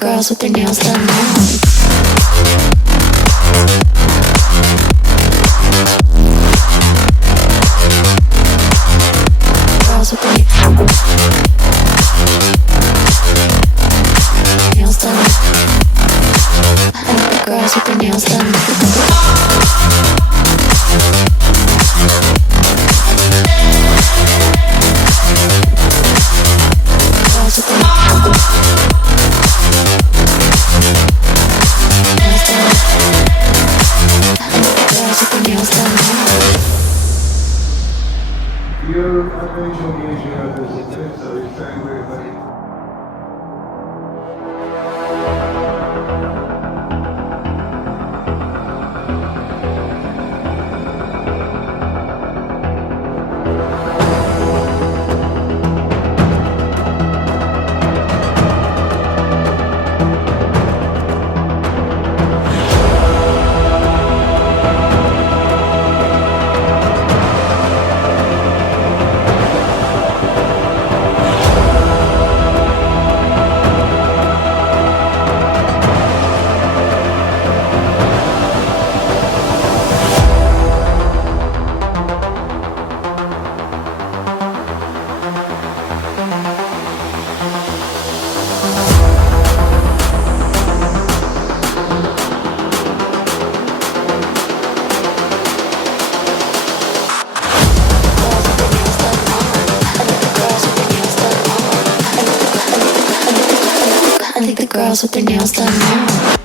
girls with their nails done now. Girls with their nails done. I like the girls with their nails done. Girls with their nails done. Your attention is your resistance, so it's very, very, very I like the girls with their nails done now.